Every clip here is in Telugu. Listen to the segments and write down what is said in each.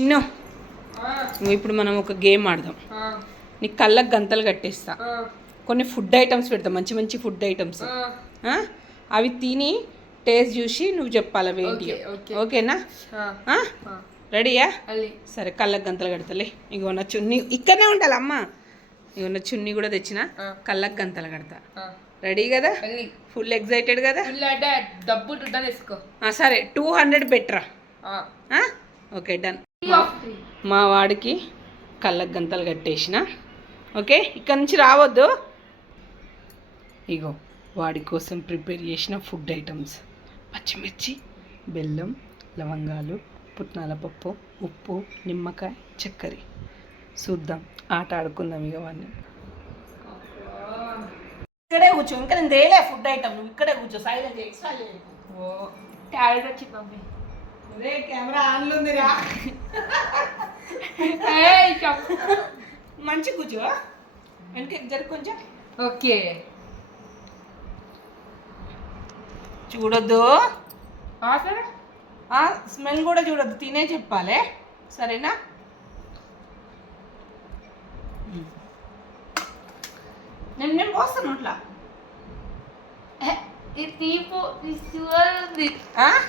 ఇన్నో ఇప్పుడు మనం ఒక గేమ్ ఆడదాం. నీ కళ్ళకు గంతలు కట్టేస్తా, కొన్ని ఫుడ్ ఐటమ్స్ పెడతాం, మంచి మంచి ఫుడ్ ఐటమ్స్. అవి తిని టేస్ట్ చూసి నువ్వు చెప్పాలి అవి ఏంటి. ఓకేనా? రెడీయా? సరే, కళ్ళకు గంతలు కడతలే. ఇగో నా చున్నీ ఇక్కడనే ఉండాలి అమ్మ. ఇగో నా చున్నీ కూడా తెచ్చిన, కళ్ళకు గంతలు కడతా. రెడీ కదా? ఫుల్ ఎక్సైటెడ్ కదా? సరే, 200 బెటరా? Okay, done. మా వాడికి కళ్ళకు గంతలు కట్టేసిన. ఓకే, ఇక్కడ నుంచి రావద్దు. ఇగో వాడి కోసం ప్రిపేర్ చేసిన ఫుడ్ ఐటమ్స్: పచ్చిమిర్చి, బెల్లం, లవంగాలు, పుట్నాల పప్పు, ఉప్పు, నిమ్మకాయ, చక్కెర. చూద్దాం, ఆట ఆడుకుందాం. ఇక వాడిని ఇక్కడే కూర్చో. ఇంకా నేను తేలే ఫుడ్ ఐటమ్, నువ్వు ఇక్కడే కూర్చో. సైలెంట్ ఎక్స్ట్రా లేదు. క్యారెట్ వచ్చింది మమ్మీ. అదే కెమెరా ఆన్లో ఉందిరా. మంచి కూర్చో. వెనక జరుగు కొంచెం. ఓకే, చూడొద్దు. సరే. స్మెల్ కూడా చూడొద్దు, తినే చెప్పాలి. సరేనా? నేను పోస్తాను అట్లా.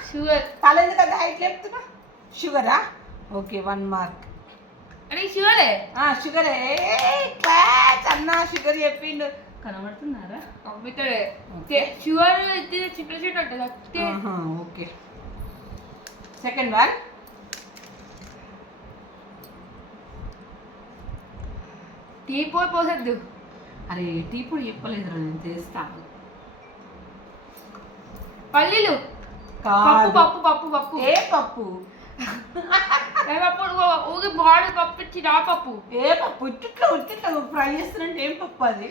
షుగర్ తల ఎందుకు అది హైట్ లేపుతున్నా? షుగరా? Okay, 1 mark. షుగరే. షుగరే. క్లాస్ అన్న షుగర్ చెప్పిండు. కనబడుతున్నారా? షుగర్ చిన్న చిన్న ఉంటుంది. Okay, second one. టీ పొడి పోసద్దు. అరే, టీ పొడి చెప్పలేదు, నేను చేస్తా. పల్లీలు. పప్పు పప్పు పప్పు పప్పు. ఏ పప్పు? ఊగి బాడీ పప్పు ఇచ్చి ఆ పప్పు. ఏ పప్పు? ఇట్లా ఉట్టిట్లా ఫ్రై చేస్తున్నట్టు ఏం పప్పు అది?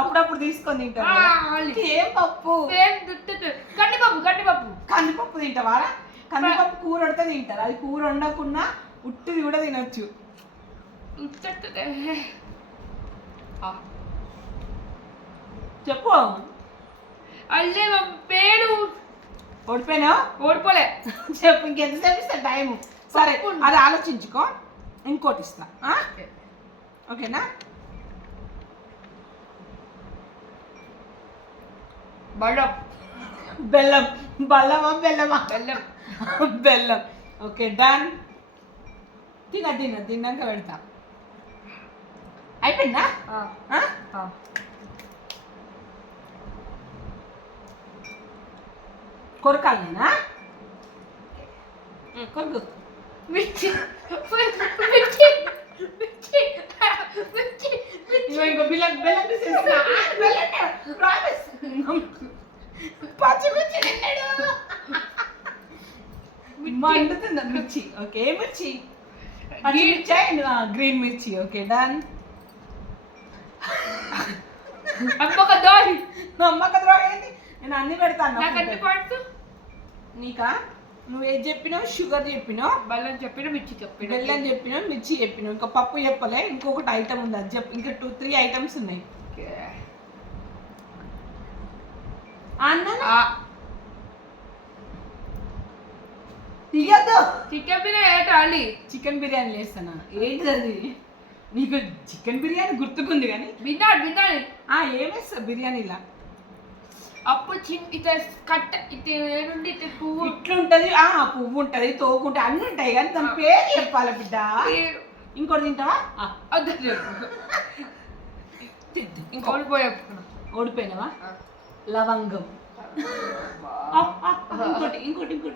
అప్పుడప్పుడు తీసుకొని తింటాను. ఏం పప్పు? కందిపప్పు. కందిపప్పు. కందిపప్పు తింటావా? కందిపప్పు కూర వండితే తింటారు, అది కూర వండకుండా ఉట్టిది కూడా తినొచ్చు. చెప్పు. అల్లే పేరు ఓడిపోయినా? ఓడిపోలే. చెప్పు, ఇంకెంతసేపు ఇస్తా టైము? సరే, అది ఆలోచించుకో, ఇంకోటి ఇస్తా. ఓకేనా? బెల్లం. బెల్లం. బెల్లమా బెల్లమా? బెల్లం. బెల్లం. Okay, done. తిన్నాక పెడతా. అయిపోయిందా? కొరకాలనా? కొరకు. మిర్చి. ఇంకో బెల్లం పచ్చిమిర్చి తిన్నాడు. మండుతుందా మిర్చి? ఓకే, మిర్చి. గ్రీన్ మిర్చి. Okay, done. నమ్మక ద్రోహి. నేను అన్ని పెడతాను. నీకా? నువ్వు ఏది చెప్పినావు? షుగర్ చెప్పినావు, బెల్లం చెప్పిన, మిర్చి చెప్పిన. బెల్లం చెప్పినావు, మిర్చి చెప్పినావు, ఇంకా పప్పు చెప్పలే. ఇంకొకటి ఐటమ్ ఉంది, అది చెప్పి. ఇంకా 2-3 ఐటమ్స్ ఉన్నాయి. తీయద్దు. చికెన్ బిర్యానీ. చికెన్ బిర్యానీ చేస్తానా? ఏంటిది అది? నీకు చికెన్ బిర్యానీ గుర్తుకుంది కానీ బిర్యానీ ఏమేస్తా బిర్యానీలా? అప్పు ఇట్లా కట్ట నుండి పువ్వు ఇట్లుంటది. పువ్వు ఉంటది, తోకుంటే అన్ని ఉంటాయి, కానీ దాని పేరు చెప్పాలి బిడ్డ. ఇంకోటి తింటావా? ఓడిపోయినావా? లవంగం. ఇంకోటి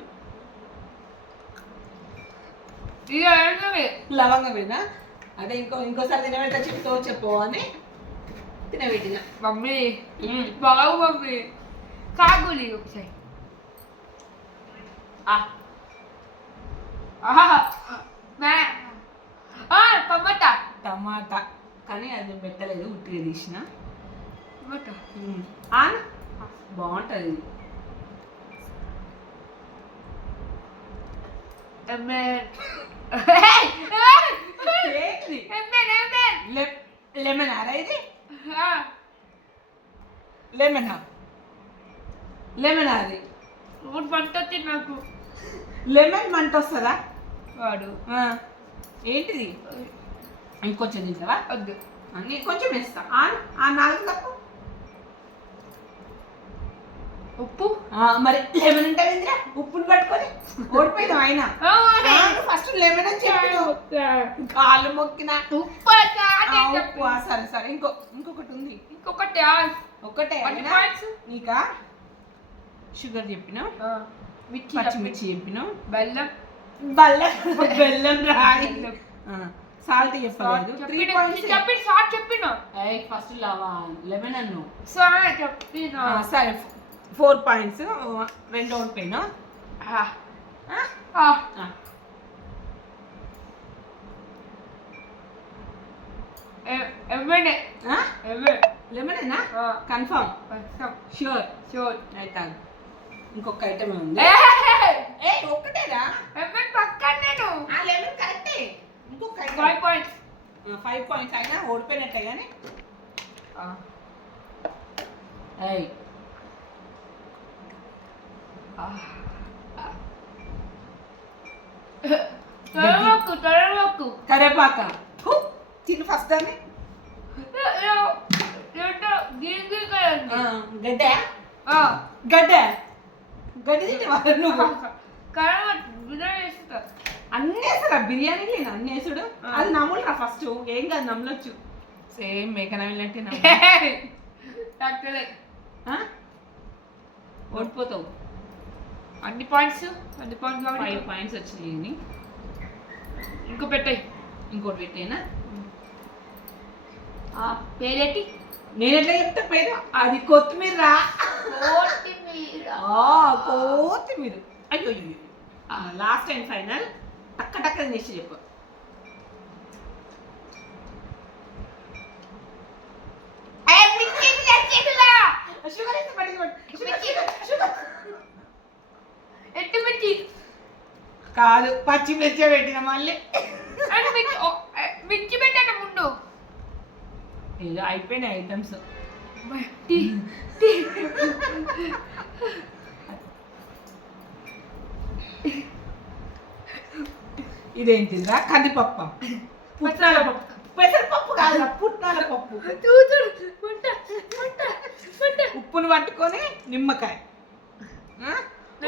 లవంగమేనా? అదే ఇంకోసారి తినబెడతా, చెప్తావు చెప్పు అని తినబెట్టిన. మమ్మీ బాగు మమ్మీ. కాగులి ఒకసారి. టమాటా కానీ అది పెట్టలేదు, ఉట్టిగా తీసిన. బాగుంటుంది. లెమన్ అరా ఇది? లెమన్ అది మంట వచ్చింది నాకు. లెమన్ మంట వస్తుందా? వాడు ఆ, ఏంటిది ఇంకొంచెం తింటావా వద్దు నీ కొంచెం వేస్తా ఆ 4 కప్పు ఉప్పు మరి లెమన్ ఉంటుంది ఇంద్రా ఉప్పుని పట్టుకొని ఓడిపోయినావు ఆయన ఫస్ట్ లెమన్ అని చెప్పాను కాళ్ళు మొక్కిన ఉప్పు ఉప్పు సరే సరే ఇంకొకటి ఉంది ఇంకొకటి ఒకటే అన్ని అయినా points. నీకా షుగర్ చెప్పినావు మిర్చి పచ్చిమిర్చి చెప్పినావు బెల్లం బెల్లం రాయి సాల్ట్ చెప్పలేదు 3 పాయింట్స్ చెప్పి సార్ చెప్పిన ఫస్ట్ లెమన్ అన్ను సార్ చెప్పిన సరే 4 పాయింట్స్ 2 ఓడిపోయినా లెమనేనా కన్ఫర్మ్ ష్యూర్ అయితే ఇంకొక ఐటమ్ ఉంది ఒక్కటేరా పక్కన నేను లెమన్ కరెక్టే ఇంకొక 5 points 5 పాయింట్స్ అయినా ఓడిపోయినట్టే కానీ తలవాకు కరేపాక తిను ఫస్ట్ దాన్ని గడ్డ గడ్డ గడ్డి తింటే నువ్వు అన్నీ వేస్తారా బిర్యానీ లేను అన్నీ వేసుడు అది నమ్ములురా ఫస్ట్ ఏం కాదు నమ్మలొచ్చు సేమ్ మేకన వెళ్ళంటే ఓడిపోతావు అన్ని పాయింట్స్ 5 పాయింట్స్ వచ్చినాయి ఇంకో పెట్టాయి ఇంకోటి పెట్టేనా పేరేటి నేను ఎట్లా చెప్తా పేరు అది కొత్తిమీర రా కొత్తిమీర అయ్యో లాస్ట్ అండ్ ఫైనల్ టక్క టక్క చేసి చెప్పు షుగర్ అయితే కాదు పచ్చిమిర్చి పెట్టిన మళ్ళీ మిర్చి పెట్టాను ముందు ఏదో అయిపోయినాయి ఐటమ్స్ ఇదేంటిరా కందిపప్పు పుట్నాల పప్పు పెసరపప్పు కాదు పుట్నాల పప్పు ఉప్పును పట్టుకొని నిమ్మకాయ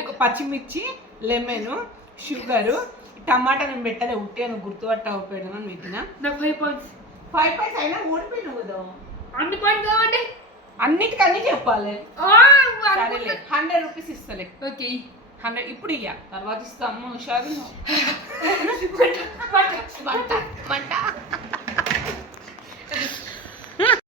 ఒక పచ్చిమిర్చి లెమన్ షుగరు టమాటా నేను పెట్టలే ఉట్టాను గుర్తుపట్టకపోయాను అని పెట్టిన నాకు 5 points 5 పాయింట్స్ అయినా ఓడిపోయినావు కదా అన్ని పాయింట్స్ కావండి అన్నిటికీ అన్ని చెప్పాలి సరేలే 100 రూపీస్ ఇస్తలే ఓకే 100 ఇప్పుడు ఇయ్య తర్వాత ఇస్తా అమ్మ హుషారు